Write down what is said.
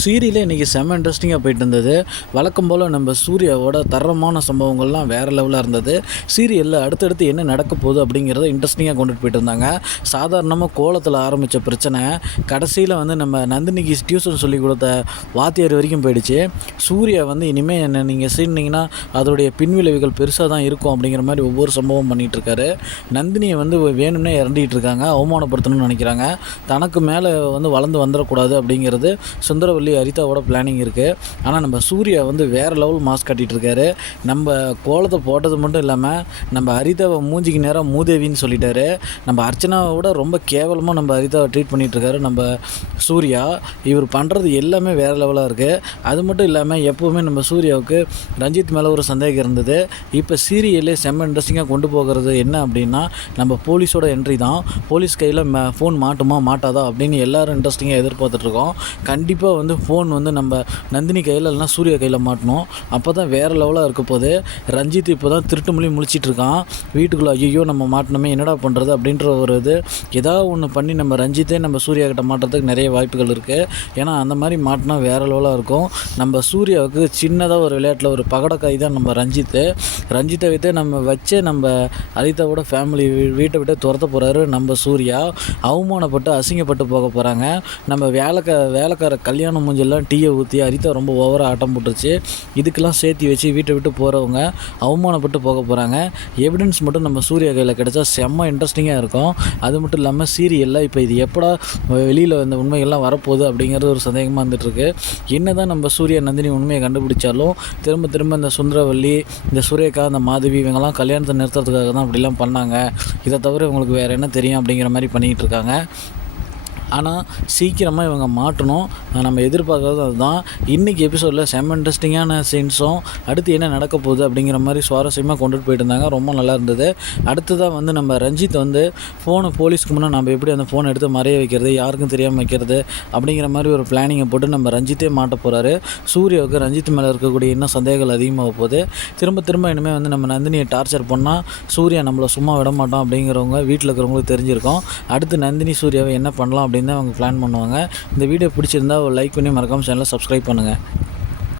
சீரியலே இன்றைக்கி செம்ம இன்ட்ரெஸ்டிங்காக போயிட்டு இருந்தது. வழக்கம் போல் நம்ம சூர்யாவோட தரமான சம்பவங்கள்லாம் வேறு லெவலாக இருந்தது. சீரியலில் அடுத்தடுத்து என்ன நடக்க போகுது அப்படிங்கிறத இன்ட்ரெஸ்டிங்காக கொண்டுட்டு போயிட்டு இருந்தாங்க. சாதாரணமாக கோலத்தில் ஆரம்பித்த பிரச்சனை கடைசியில் நம்ம நந்தினிக்கு டியூஷன் சொல்லி கொடுத்த வாத்தியார் வரைக்கும் போயிடுச்சு. சூர்யா இனிமேல் என்ன நீங்கள் சீனிங்கன்னா அதோடைய பின்விளைவுகள் பெருசாக தான் இருக்கும் அப்படிங்கிற மாதிரி ஒவ்வொரு சம்பவம் பண்ணிகிட்ருக்காரு. நந்தினியை வேணும்னே இறண்டிகிட்டு இருக்காங்க, அவமானப்படுத்தணும்னு நினைக்கிறாங்க. தனக்கு மேலே வளர்ந்து வந்துடக்கூடாது அப்படிங்கிறது சுந்தரவல்லி அரிதாவோட பிளானிங் இருக்குது. ஆனால் நம்ம சூர்யா வேறு லெவல் மாஸ்க் காட்டிகிட்டு இருக்காரு. நம்ம கோலத்தை போட்டது மட்டும் இல்லாமல் நம்ம அரிதாவை மூஞ்சிக்கு நேராக மூதேவின்னு சொல்லிட்டாரு. நம்ம அர்ச்சனாவை விட ரொம்ப கேவலமாக நம்ம அரிதாவை ட்ரீட் பண்ணிகிட்ருக்காரு நம்ம சூர்யா. இவர் பண்ணுறது எல்லாமே வேறு லெவலாக இருக்குது. அது மட்டும் இல்லாமல் எப்போவுமே நம்ம சூர்யாவுக்கு ரஞ்சித் மேலே ஒரு சந்தேகம் இருந்தது. இப்போ சீரியலே செம்ம இன்ட்ரெஸ்டிங்காக கொண்டு போகிறது என்ன அப்படின்னா நம்ம போலீஸோட என்ட்ரி தான். போலீஸ் கையில் ஃபோன் மாட்டுமா மாட்டாதா அப்படின்னு எல்லோரும் இன்ட்ரெஸ்டிங்காக எதிர்பார்த்துட்ருக்கோம். கண்டிப்பாக ஃபோன் நம்ம நந்தினி கையில் இல்லைனா சூர்யா கையில் மாட்டணும். அப்போ தான் வேறு லெவலாக இருக்க போது. ரஞ்சித் இப்போ தான் திருட்டு மொழி முழிச்சிட்ருக்கான் வீட்டுக்குள்ளே. ஐயோ நம்ம மாட்டினோமே என்னடா பண்ணுறது அப்படின்ற ஒரு ஏதாவது ஒன்று பண்ணி நம்ம ரஞ்சித்தே நம்ம சூர்யா கிட்ட மாட்டுறதுக்கு நிறைய வாய்ப்புகள் இருக்குது. ஏன்னா அந்த மாதிரி மாட்டினா வேறு லெவலாக இருக்கும். நம்ம சூர்யாவுக்கு சின்னதாக ஒரு விளையாட்டில் ஒரு பகடக்காய் தான் நம்ம ரஞ்சித்தை வைத்து நம்ம வச்சு நம்ம அரிதாவோட ஃபேமிலி வீட்டை விட்டு துரத்த போகிறாரு நம்ம சூர்யா. அவமானப்பட்டு அசிங்கப்பட்டு போக போகிறாங்க. நம்ம வேலைக்கார கல்யாணம் மூஞ்செல்லாம் டீயை ஊற்றி அரிதா ரொம்ப ஓவராக ஆட்டம் போட்டுருச்சு. இதுக்கெல்லாம் சேர்த்து வச்சு வீட்டை விட்டு போகிறவங்க அவமானப்பட்டு போக போகிறாங்க. எவிடன்ஸ் மட்டும் நம்ம சூர்யா கையில் கிடச்சா செம்ம இன்ட்ரெஸ்டிங்காக இருக்கும். அது மட்டும் இல்லாமல் சீரியலில் இப்போ இது எப்படா வெளியில் இந்த உண்மைகள்லாம் வரப்போகுது அப்படிங்கிறது ஒரு சந்தேகமாக வந்துட்டுருக்கு. என்ன தான் நம்ம சூர்யா நந்தினி உண்மையை கண்டுபிடிச்சாலும் திரும்ப இந்த சுந்தரவல்லி, இந்த சுரேகா, இந்த மாதவி இவங்கெல்லாம் கல்யாணத்தை நிறுத்துறதுக்காக தான் அப்படிலாம் பண்ணாங்க. இதை தவிர இவங்களுக்கு வேறு என்ன தெரியும் அப்படிங்கிற மாதிரி பண்ணிகிட்டு இருக்காங்க. ஆனால் சீக்கிரமாக இவங்க மாட்டணும். நம்ம எதிர்பார்க்கறது அதுதான். இன்றைக்கி எபிசோடில் செம்ம இன்ட்ரெஸ்டிங்கான சீன்ஸும் அடுத்து என்ன நடக்க போகுது அப்படிங்கிற மாதிரி சுவாரஸ்யமாக கொண்டுட்டு போயிட்டு இருந்தாங்க. ரொம்ப நல்லா இருந்தது. அடுத்ததாக நம்ம ரஞ்சித் ஃபோனை போலீஸ்க்கு முன்னே நம்ம எப்படி அந்த ஃபோனை எடுத்து மறைய வைக்கிறது, யாருக்கும் தெரியாமல் வைக்கிறது அப்படிங்கிற மாதிரி ஒரு பிளானிங்கை போட்டு நம்ம ரஞ்சித்தே மாட்ட போகிறாரு. சூர்யாவுக்கு ரஞ்சித் மேலே இருக்கக்கூடிய இன்னும் சந்தேகங்கள் அதிகமாக போகுது. திரும்ப இனிமேல் நம்ம நந்தினியை டார்ச்சர் பண்ணால் சூர்யா நம்மளை சும்மா விட மாட்டோம் அப்படிங்கிறவங்க வீட்டில் இருக்கிறவங்களுக்கு தெரிஞ்சிருக்கும். அடுத்து நந்தினி சூர்யாவை என்ன பண்ணலாம் அப்படின்னு அவங்க பிளான் பண்ணுவாங்க. இந்த வீடியோ பிடிச்சிருந்தா ஒரு லைக் பண்ணி மறக்காமல் சேனலை சப்ஸ்கிரைப் பண்ணுங்கள்.